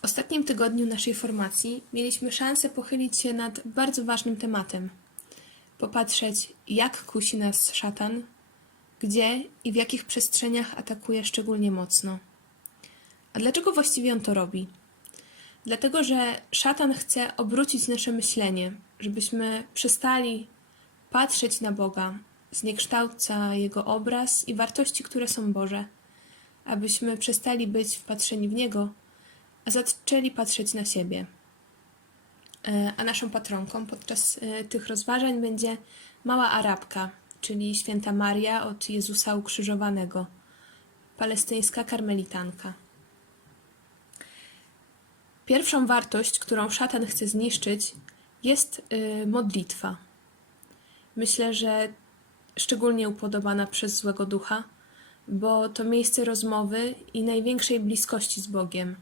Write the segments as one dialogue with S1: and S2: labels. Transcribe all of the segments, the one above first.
S1: W ostatnim tygodniu naszej formacji mieliśmy szansę pochylić się nad bardzo ważnym tematem. Popatrzeć, jak kusi nas szatan, gdzie i w jakich przestrzeniach atakuje szczególnie mocno. A dlaczego właściwie on to robi? Dlatego, że szatan chce obrócić nasze myślenie, żebyśmy przestali patrzeć na Boga, zniekształca Jego obraz i wartości, które są Boże, abyśmy przestali być wpatrzeni w Niego, zaczęli patrzeć na siebie. E, A naszą patronką podczas e, tych rozważań będzie mała Arabka, czyli święta Maria od Jezusa Ukrzyżowanego, palestyńska karmelitanka. Pierwszą wartość, którą szatan chce zniszczyć, jest y, modlitwa. Myślę, że szczególnie upodobana przez złego ducha, bo to miejsce rozmowy i największej bliskości z Bogiem.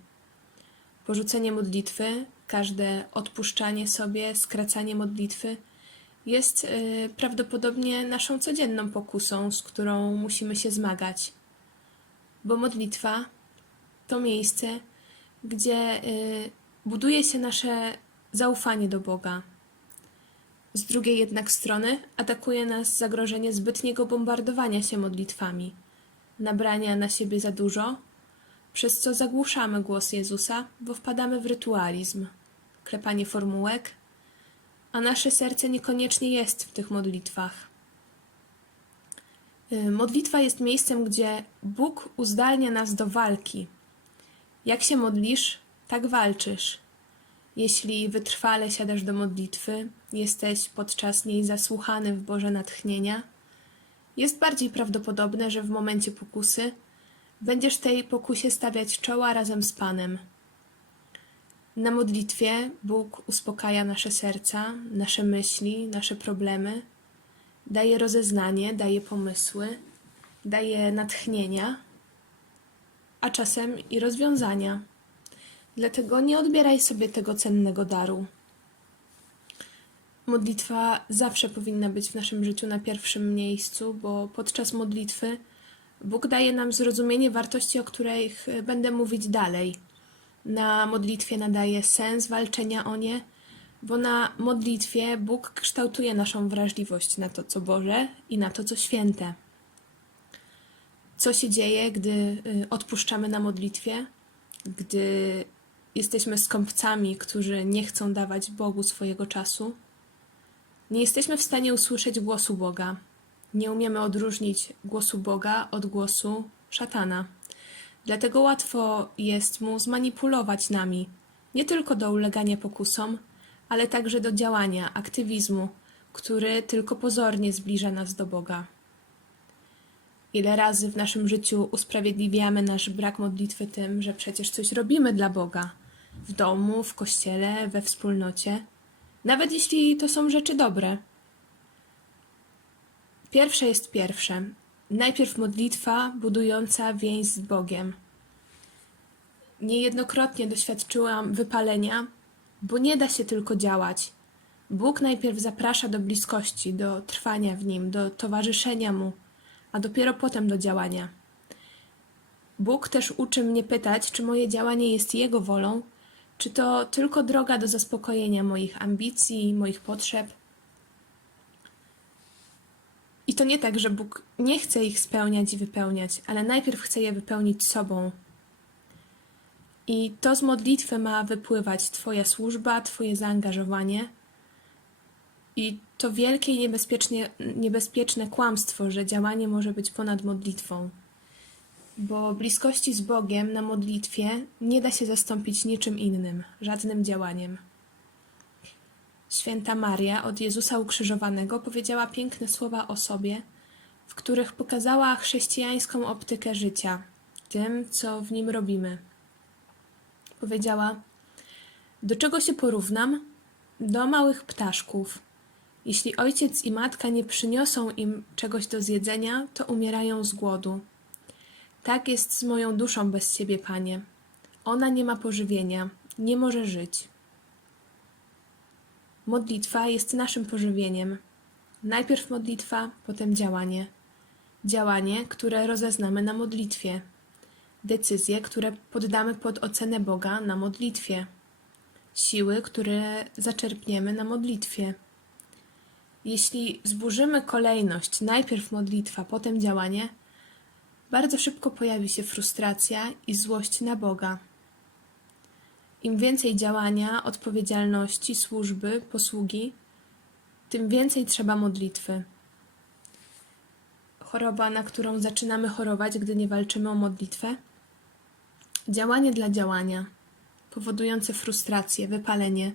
S1: Porzucenie modlitwy, każde odpuszczanie sobie, skracanie modlitwy jest y, prawdopodobnie naszą codzienną pokusą, z którą musimy się zmagać. Bo modlitwa to miejsce, gdzie y, buduje się nasze zaufanie do Boga. Z drugiej jednak strony atakuje nas zagrożenie zbytniego bombardowania się modlitwami, nabrania na siebie za dużo, przez co zagłuszamy głos Jezusa, bo wpadamy w rytualizm, klepanie formułek, a nasze serce niekoniecznie jest w tych modlitwach. Y, Modlitwa jest miejscem, gdzie Bóg uzdalnia nas do walki. Jak się modlisz, tak walczysz. Jeśli wytrwale siadasz do modlitwy, jesteś podczas niej zasłuchany w Boże natchnienia, jest bardziej prawdopodobne, że w momencie pokusy będziesz tej pokusie stawiać czoła razem z Panem. Na modlitwie Bóg uspokaja nasze serca, nasze myśli, nasze problemy, daje rozeznanie, daje pomysły, daje natchnienia, a czasem i rozwiązania. Dlatego nie odbieraj sobie tego cennego daru. Modlitwa zawsze powinna być w naszym życiu na pierwszym miejscu, bo podczas modlitwy Bóg daje nam zrozumienie wartości, o których będę mówić dalej. Na modlitwie nadaje sens walczenia o nie, bo na modlitwie Bóg kształtuje naszą wrażliwość na to, co Boże i na to, co święte. Co się dzieje, gdy y, odpuszczamy na modlitwie, gdy jesteśmy skąpcami, którzy nie chcą dawać Bogu swojego czasu? Nie jesteśmy w stanie usłyszeć głosu Boga. Nie umiemy odróżnić głosu Boga od głosu szatana. Dlatego łatwo jest mu zmanipulować nami, nie tylko do ulegania pokusom, ale także do działania, aktywizmu, który tylko pozornie zbliża nas do Boga. Ile razy w naszym życiu usprawiedliwiamy nasz brak modlitwy tym, że przecież coś robimy dla Boga w domu, w kościele, we wspólnocie, nawet jeśli to są rzeczy dobre. Pierwsze jest pierwsze. Najpierw modlitwa budująca więź z Bogiem. Niejednokrotnie doświadczyłam wypalenia, bo nie da się tylko działać. Bóg najpierw zaprasza do bliskości, do trwania w nim, do towarzyszenia mu, a dopiero potem do działania. Bóg też uczy mnie pytać, czy moje działanie jest Jego wolą, czy to tylko droga do zaspokojenia moich ambicji, moich potrzeb. To nie tak, że Bóg nie chce ich spełniać i wypełniać, ale najpierw chce je wypełnić sobą. I to z modlitwy ma wypływać Twoja służba, Twoje zaangażowanie. I to wielkie i niebezpieczne kłamstwo, że działanie może być ponad modlitwą. Bo bliskości z Bogiem na modlitwie nie da się zastąpić niczym innym, żadnym działaniem. Święta Maria od Jezusa Ukrzyżowanego powiedziała piękne słowa o sobie, w których pokazała chrześcijańską optykę życia, tym, co w nim robimy. Powiedziała: Do czego się porównam? Do małych ptaszków. Jeśli ojciec i matka nie przyniosą im czegoś do zjedzenia, to umierają z głodu. Tak jest z moją duszą bez ciebie, panie. Ona nie ma pożywienia, nie może żyć. Modlitwa jest naszym pożywieniem. Najpierw modlitwa, potem działanie. Działanie, które rozeznamy na modlitwie. decyzje, które poddamy pod ocenę Boga na modlitwie, siły, które zaczerpniemy na modlitwie. Jeśli zburzymy kolejność, najpierw modlitwa, potem działanie, bardzo szybko pojawi się frustracja i złość na Boga. Im więcej działania, odpowiedzialności, służby, posługi, tym więcej trzeba modlitwy. Choroba, na którą zaczynamy chorować, gdy nie walczymy o modlitwę? Działanie dla działania, powodujące frustrację, wypalenie,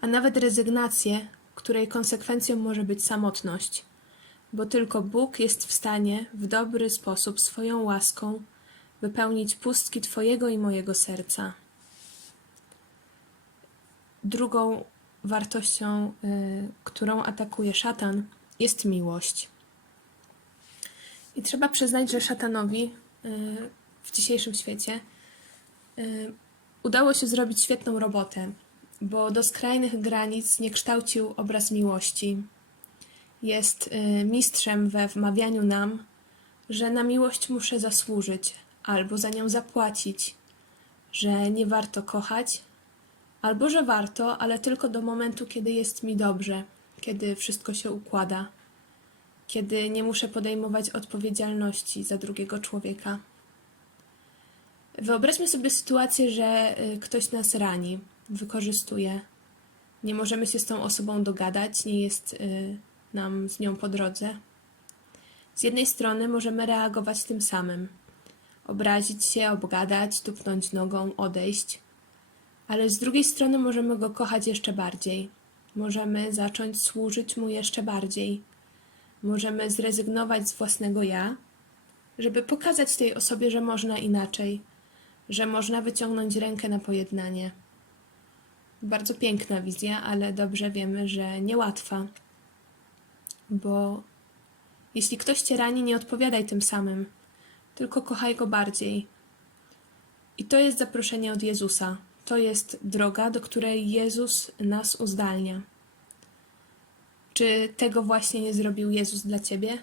S1: a nawet rezygnację, której konsekwencją może być samotność, bo tylko Bóg jest w stanie w dobry sposób swoją łaską wypełnić pustki Twojego i mojego serca. Drugą wartością, y, którą atakuje szatan, jest miłość. I trzeba przyznać, że szatanowi y, w dzisiejszym świecie y, udało się zrobić świetną robotę, bo do skrajnych granic nie kształcił obraz miłości. Jest mistrzem we wmawianiu nam, że na miłość muszę zasłużyć albo za nią zapłacić, że nie warto kochać, albo że warto, ale tylko do momentu, kiedy jest mi dobrze, kiedy wszystko się układa, kiedy nie muszę podejmować odpowiedzialności za drugiego człowieka. Wyobraźmy sobie sytuację, że y, ktoś nas rani, wykorzystuje. Nie możemy się z tą osobą dogadać, nie jest y, nam z nią po drodze. Z jednej strony możemy reagować tym samym. Obrazić się, obgadać, tupnąć nogą, odejść. Ale z drugiej strony możemy go kochać jeszcze bardziej. Możemy zacząć służyć mu jeszcze bardziej. Możemy zrezygnować z własnego ja, żeby pokazać tej osobie, że można inaczej, że można wyciągnąć rękę na pojednanie. Bardzo piękna wizja, ale dobrze wiemy, że niełatwa. Bo jeśli ktoś cię rani, nie odpowiadaj tym samym, tylko kochaj go bardziej. I to jest zaproszenie od Jezusa. To jest droga, do której Jezus nas uzdalnia. Czy tego właśnie nie zrobił Jezus dla ciebie?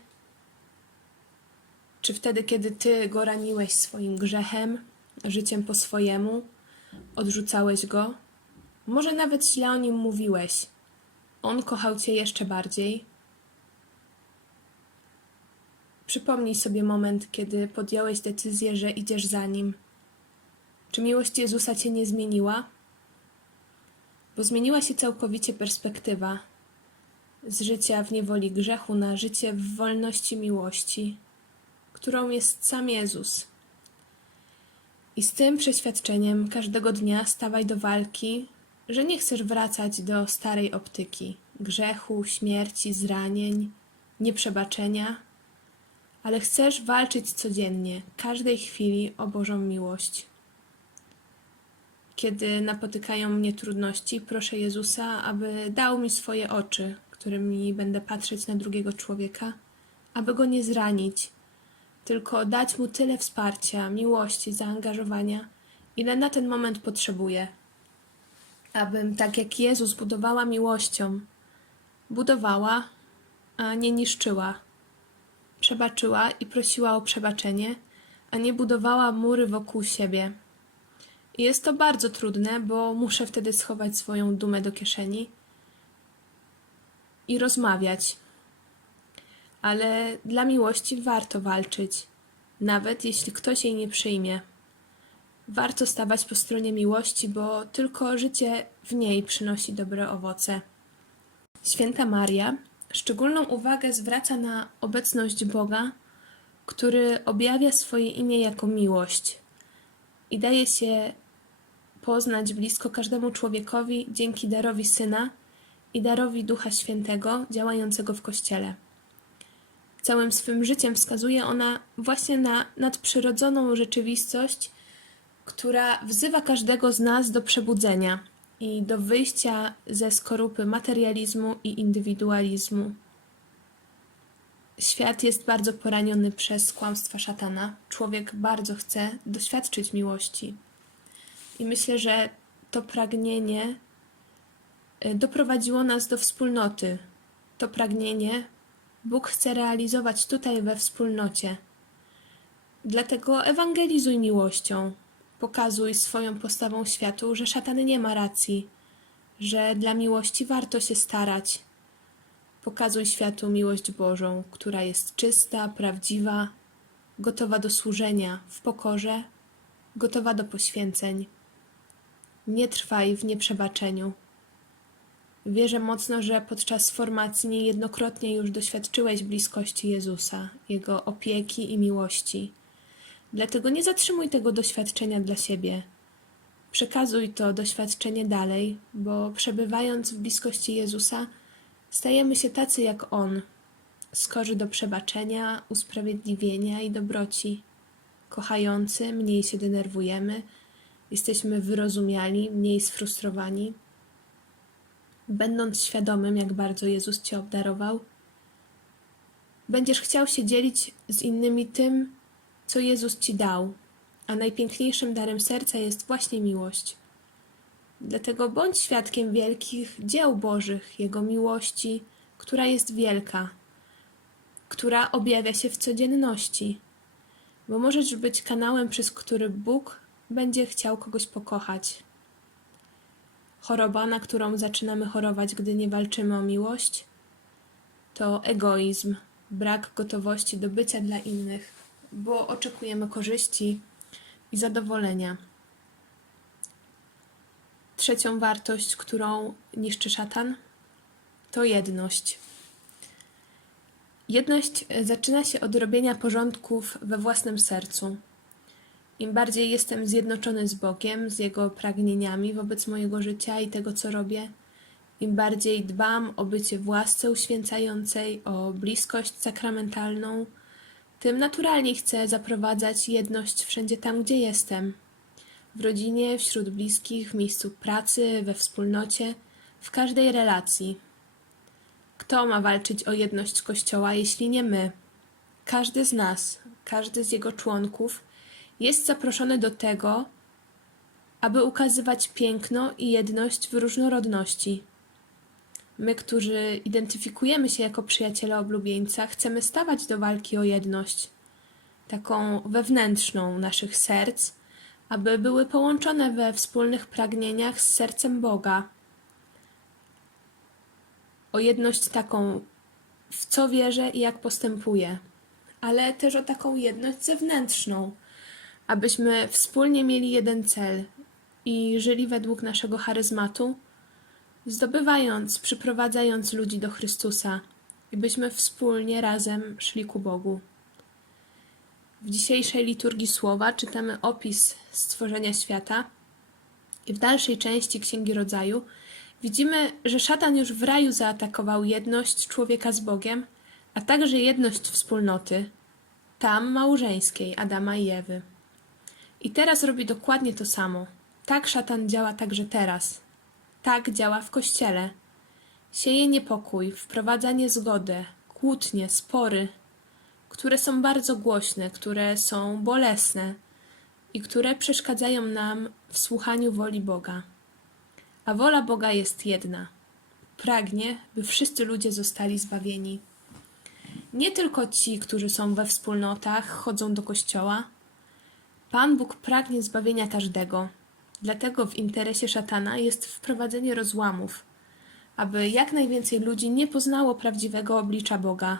S1: Czy wtedy, kiedy ty go raniłeś swoim grzechem, życiem po swojemu, odrzucałeś go? Może nawet źle o nim mówiłeś. On kochał cię jeszcze bardziej. Przypomnij sobie moment, kiedy podjąłeś decyzję, że idziesz za nim. Czy miłość Jezusa cię nie zmieniła? Bo zmieniła się całkowicie perspektywa z życia w niewoli grzechu na życie w wolności miłości, którą jest sam Jezus. I z tym przeświadczeniem każdego dnia stawaj do walki, że nie chcesz wracać do starej optyki grzechu, śmierci, zranień, nieprzebaczenia, ale chcesz walczyć codziennie, każdej chwili o Bożą miłość. Kiedy napotykają mnie trudności, proszę Jezusa, aby dał mi swoje oczy, którymi będę patrzeć na drugiego człowieka, aby go nie zranić, tylko dać mu tyle wsparcia, miłości, zaangażowania, ile na ten moment potrzebuję. Abym, tak jak Jezus budowała miłością, budowała, a nie niszczyła, przebaczyła i prosiła o przebaczenie, a nie budowała mury wokół siebie. Jest to bardzo trudne, bo muszę wtedy schować swoją dumę do kieszeni i rozmawiać. Ale dla miłości warto walczyć, nawet jeśli ktoś jej nie przyjmie. Warto stawać po stronie miłości, bo tylko życie w niej przynosi dobre owoce. Święta Maria szczególną uwagę zwraca na obecność Boga, który objawia swoje imię jako miłość i daje się poznać blisko każdemu człowiekowi dzięki darowi Syna i darowi Ducha Świętego działającego w Kościele. Całym swym życiem wskazuje ona właśnie na nadprzyrodzoną rzeczywistość, która wzywa każdego z nas do przebudzenia i do wyjścia ze skorupy materializmu i indywidualizmu. Świat jest bardzo poraniony przez kłamstwa szatana. Człowiek bardzo chce doświadczyć miłości. I myślę, że to pragnienie y, doprowadziło nas do wspólnoty. To pragnienie Bóg chce realizować tutaj we wspólnocie. Dlatego ewangelizuj miłością. Pokazuj swoją postawą światu, że szatan nie ma racji, że dla miłości warto się starać. Pokazuj światu miłość Bożą, która jest czysta, prawdziwa, gotowa do służenia w pokorze, gotowa do poświęceń. Nie trwaj w nieprzebaczeniu. Wierzę mocno, że podczas formacji niejednokrotnie już doświadczyłeś bliskości Jezusa, Jego opieki i miłości. Dlatego nie zatrzymuj tego doświadczenia dla siebie. Przekazuj to doświadczenie dalej, bo przebywając w bliskości Jezusa, stajemy się tacy jak On, skorzy do przebaczenia, usprawiedliwienia i dobroci. Kochający, mniej się denerwujemy, jesteśmy wyrozumiali, mniej sfrustrowani. Będąc świadomym, jak bardzo Jezus Cię obdarował, będziesz chciał się dzielić z innymi tym, co Jezus Ci dał, a najpiękniejszym darem serca jest właśnie miłość. Dlatego bądź świadkiem wielkich dzieł Bożych, Jego miłości, która jest wielka, która objawia się w codzienności, bo możesz być kanałem, przez który Bóg będzie chciał kogoś pokochać. Choroba, na którą zaczynamy chorować, gdy nie walczymy o miłość, to egoizm, brak gotowości do bycia dla innych, bo oczekujemy korzyści i zadowolenia. Trzecią wartość, którą niszczy szatan, to jedność. Jedność zaczyna się od robienia porządków we własnym sercu. Im bardziej jestem zjednoczony z Bogiem, z Jego pragnieniami wobec mojego życia i tego, co robię, im bardziej dbam o bycie w łasce uświęcającej, o bliskość sakramentalną, tym naturalnie chcę zaprowadzać jedność wszędzie tam, gdzie jestem. W rodzinie, wśród bliskich, w miejscu pracy, we wspólnocie, w każdej relacji. Kto ma walczyć o jedność Kościoła, jeśli nie my? Każdy z nas, każdy z jego członków jest zaproszony do tego, aby ukazywać piękno i jedność w różnorodności. My, którzy identyfikujemy się jako przyjaciele oblubieńca, chcemy stawać do walki o jedność, taką wewnętrzną naszych serc, aby były połączone we wspólnych pragnieniach z sercem Boga. O jedność taką, w co wierzę i jak postępuję, ale też o taką jedność zewnętrzną, abyśmy wspólnie mieli jeden cel i żyli według naszego charyzmatu zdobywając, przyprowadzając ludzi do Chrystusa i byśmy wspólnie razem szli ku Bogu. W dzisiejszej liturgii słowa czytamy opis stworzenia świata i w dalszej części Księgi Rodzaju widzimy, że szatan już w raju zaatakował jedność człowieka z Bogiem, a także jedność wspólnoty, tam małżeńskiej Adama i Ewy. I teraz robi dokładnie to samo. Tak szatan działa także teraz – tak działa w Kościele. Sieje niepokój, wprowadza niezgodę, kłótnie, spory, które są bardzo głośne, które są bolesne i które przeszkadzają nam w słuchaniu woli Boga. A wola Boga jest jedna. Pragnie, by wszyscy ludzie zostali zbawieni. Nie tylko ci, którzy są we wspólnotach, chodzą do kościoła. Pan Bóg pragnie zbawienia każdego Dlatego w interesie szatana jest wprowadzenie rozłamów, aby jak najwięcej ludzi nie poznało prawdziwego oblicza Boga.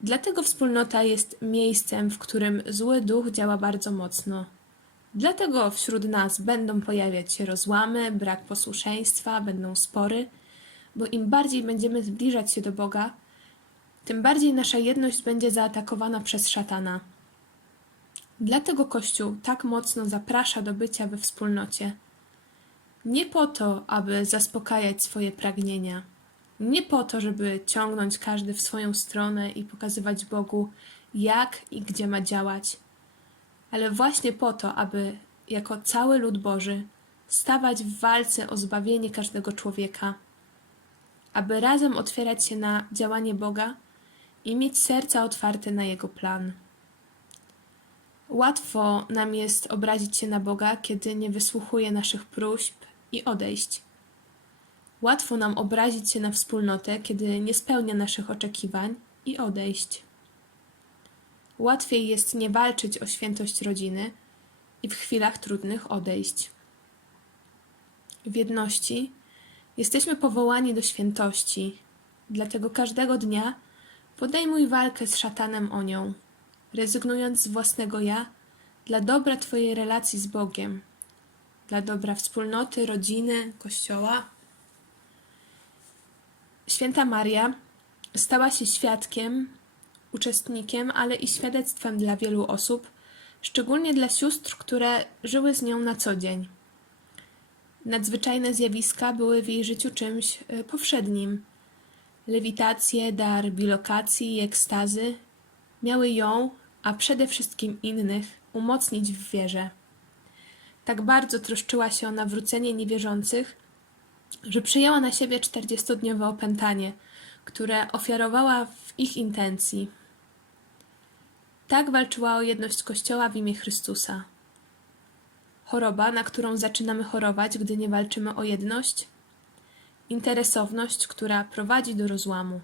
S1: Dlatego wspólnota jest miejscem, w którym zły duch działa bardzo mocno. Dlatego wśród nas będą pojawiać się rozłamy, brak posłuszeństwa, będą spory, bo im bardziej będziemy zbliżać się do Boga, tym bardziej nasza jedność będzie zaatakowana przez szatana. Dlatego Kościół tak mocno zaprasza do bycia we wspólnocie. Nie po to, aby zaspokajać swoje pragnienia, nie po to, żeby ciągnąć każdy w swoją stronę i pokazywać Bogu, jak i gdzie ma działać, ale właśnie po to, aby jako cały lud Boży stawać w walce o zbawienie każdego człowieka, aby razem otwierać się na działanie Boga i mieć serca otwarte na Jego plan. Łatwo nam jest obrazić się na Boga, kiedy nie wysłuchuje naszych próśb i odejść. Łatwo nam obrazić się na wspólnotę, kiedy nie spełnia naszych oczekiwań i odejść. łatwiej jest nie walczyć o świętość rodziny i w chwilach trudnych odejść. W jedności jesteśmy powołani do świętości, dlatego każdego dnia podejmuj walkę z szatanem o nią, rezygnując z własnego ja dla dobra Twojej relacji z Bogiem, dla dobra wspólnoty, rodziny, kościoła. Święta Maria stała się świadkiem, uczestnikiem, ale i świadectwem dla wielu osób, szczególnie dla sióstr, które żyły z nią na co dzień. Nadzwyczajne zjawiska były w jej życiu czymś e, powszednim. Lewitacje, dar bilokacji i ekstazy miały ją, a przede wszystkim innych, umocnić w wierze. Tak bardzo troszczyła się o nawrócenie niewierzących, że przyjęła na siebie czterdziestodniowe opętanie, które ofiarowała w ich intencji. Tak walczyła o jedność Kościoła w imię Chrystusa. Choroba, na którą zaczynamy chorować, gdy nie walczymy o jedność, interesowność, która prowadzi do rozłamu.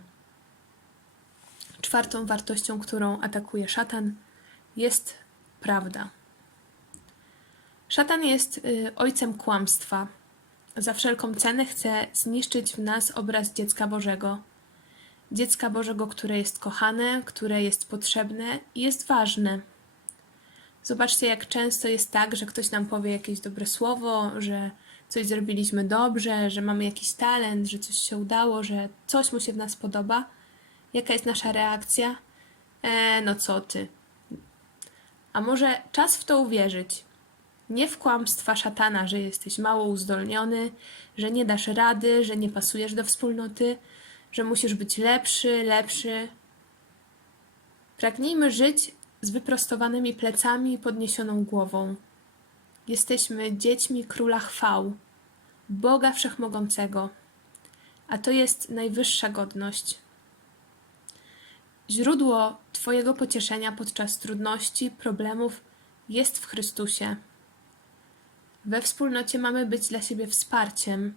S1: Czwartą wartością, którą atakuje szatan, jest prawda. Szatan jest y, ojcem kłamstwa. Za wszelką cenę chce zniszczyć w nas obraz dziecka Bożego. Dziecka Bożego, które jest kochane, które jest potrzebne i jest ważne. Zobaczcie, jak często jest tak, że ktoś nam powie jakieś dobre słowo, że coś zrobiliśmy dobrze, że mamy jakiś talent, że coś się udało, że coś mu się w nas podoba. Jaka jest nasza reakcja? E, no co ty? A może czas w to uwierzyć? Nie w kłamstwa szatana, że jesteś mało uzdolniony, że nie dasz rady, że nie pasujesz do wspólnoty, że musisz być lepszy, lepszy. Pragnijmy żyć z wyprostowanymi plecami i podniesioną głową. Jesteśmy dziećmi króla chwał, Boga Wszechmogącego, a to jest najwyższa godność. Źródło Twojego pocieszenia podczas trudności, problemów jest w Chrystusie. We wspólnocie mamy być dla siebie wsparciem,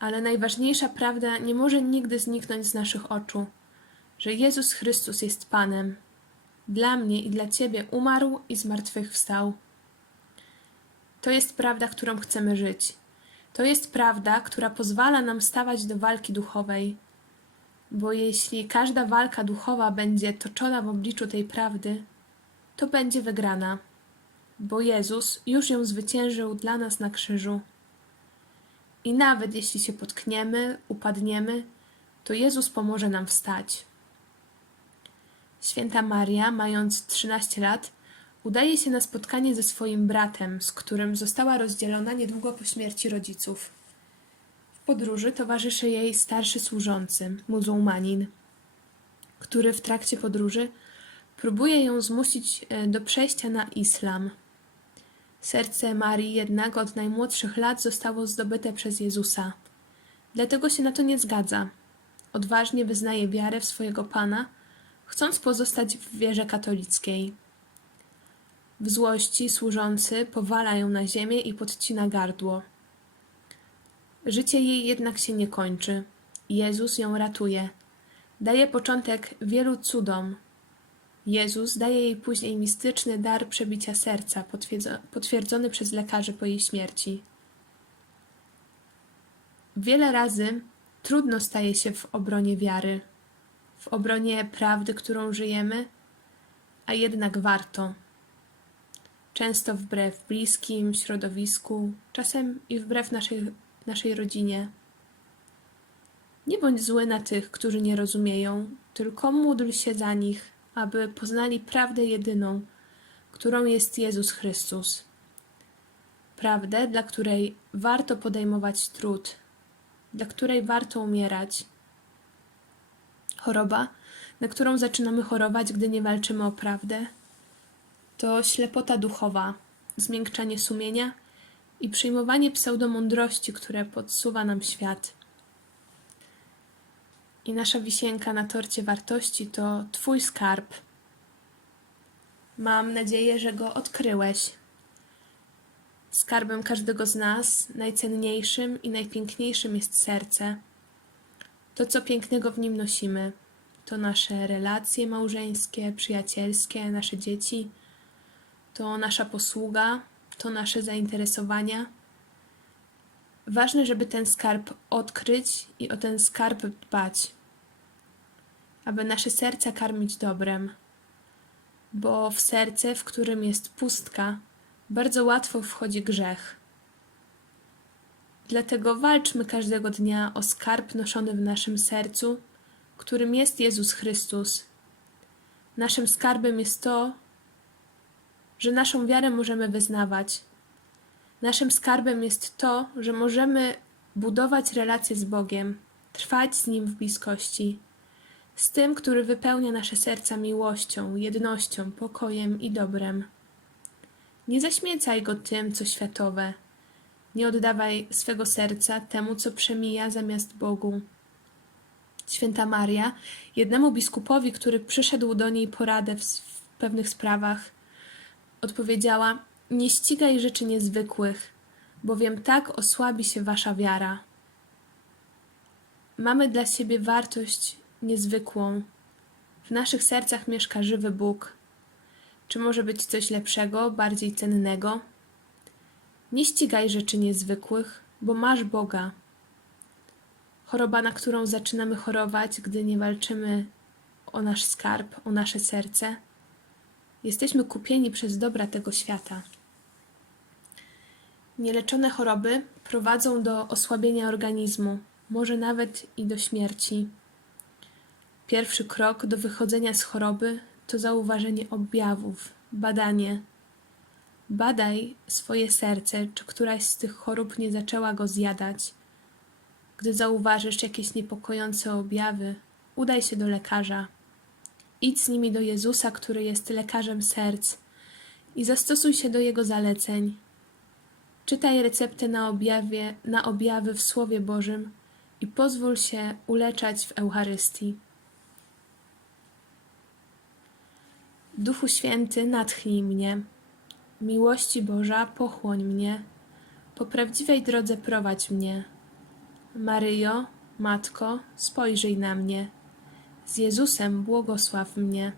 S1: ale najważniejsza prawda nie może nigdy zniknąć z naszych oczu, że Jezus Chrystus jest Panem. Dla mnie i dla Ciebie umarł i zmartwychwstał. To jest prawda, którą chcemy żyć. To jest prawda, która pozwala nam stawać do walki duchowej. Bo jeśli każda walka duchowa będzie toczona w obliczu tej prawdy, to będzie wygrana, bo Jezus już ją zwyciężył dla nas na krzyżu. I nawet jeśli się potkniemy, upadniemy, to Jezus pomoże nam wstać. Święta Maria, mając 13 lat, udaje się na spotkanie ze swoim bratem, z którym została rozdzielona niedługo po śmierci rodziców. Podróży towarzyszy jej starszy służący, muzułmanin, który w trakcie podróży próbuje ją zmusić e, do przejścia na islam. Serce Marii jednak od najmłodszych lat zostało zdobyte przez Jezusa. Dlatego się na to nie zgadza. Odważnie wyznaje wiarę w swojego Pana, chcąc pozostać w wierze katolickiej. W złości służący powala ją na ziemię i podcina gardło. Życie jej jednak się nie kończy. Jezus ją ratuje. Daje początek wielu cudom. Jezus daje jej później mistyczny dar przebicia serca, potwierdzony przez lekarzy po jej śmierci. Wiele razy trudno staje się w obronie wiary, w obronie prawdy, którą żyjemy, a jednak warto często wbrew bliskim środowisku, czasem i wbrew naszej, naszej rodzinie. Nie bądź zły na tych, którzy nie rozumieją, tylko módl się za nich, aby poznali prawdę jedyną, którą jest Jezus Chrystus. Prawdę, dla której warto podejmować trud, dla której warto umierać. Choroba, na którą zaczynamy chorować, gdy nie walczymy o prawdę, to ślepota duchowa, zmiękczanie sumienia i przyjmowanie pseudomądrości, które podsuwa nam świat. I nasza wisienka na torcie wartości to Twój skarb. Mam nadzieję, że go odkryłeś. Skarbem każdego z nas, najcenniejszym i najpiękniejszym jest serce. To, co pięknego w nim nosimy, to nasze relacje małżeńskie, przyjacielskie, nasze dzieci, to nasza posługa, to nasze zainteresowania. Ważne, żeby ten skarb odkryć i o ten skarb dbać, aby nasze serca karmić dobrem, bo w serce, w którym jest pustka, bardzo łatwo wchodzi grzech. Dlatego walczmy każdego dnia o skarb noszony w naszym sercu, którym jest Jezus Chrystus. Naszym skarbem jest to, że naszą wiarę możemy wyznawać. Naszym skarbem jest to, że możemy budować relacje z Bogiem, trwać z Nim w bliskości, z tym, który wypełnia nasze serca miłością, jednością, pokojem i dobrem. Nie zaśmiecaj go tym, co światowe. Nie oddawaj swego serca temu, co przemija zamiast Bogu. Święta Maria, jednemu biskupowi, który przyszedł do niej poradę w, w pewnych sprawach, odpowiedziała: Nie ścigaj rzeczy niezwykłych, bowiem tak osłabi się wasza wiara. Mamy dla siebie wartość niezwykłą. W naszych sercach mieszka żywy Bóg. Czy może być coś lepszego, bardziej cennego? Nie ścigaj rzeczy niezwykłych, bo masz Boga. Choroba, na którą zaczynamy chorować, gdy nie walczymy o nasz skarb, o nasze serce, jesteśmy kupieni przez dobra tego świata. Nieleczone choroby prowadzą do osłabienia organizmu, może nawet i do śmierci. Pierwszy krok do wychodzenia z choroby to zauważenie objawów, badanie. Badaj swoje serce, czy któraś z tych chorób nie zaczęła go zjadać. Gdy zauważysz jakieś niepokojące objawy, udaj się do lekarza. Idź z nimi do Jezusa, który jest lekarzem serc, i zastosuj się do jego zaleceń. Czytaj receptę na, objawie, na objawy w Słowie Bożym i pozwól się uleczać w Eucharystii. Duchu Święty, natchnij mnie. Miłości Boża, pochłoń mnie. Po prawdziwej drodze prowadź mnie. Maryjo, Matko, spojrzyj na mnie. Z Jezusem błogosław mnie.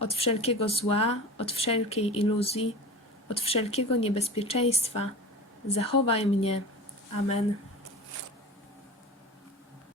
S1: Od wszelkiego zła, od wszelkiej iluzji, od wszelkiego niebezpieczeństwa, zachowaj mnie. Amen.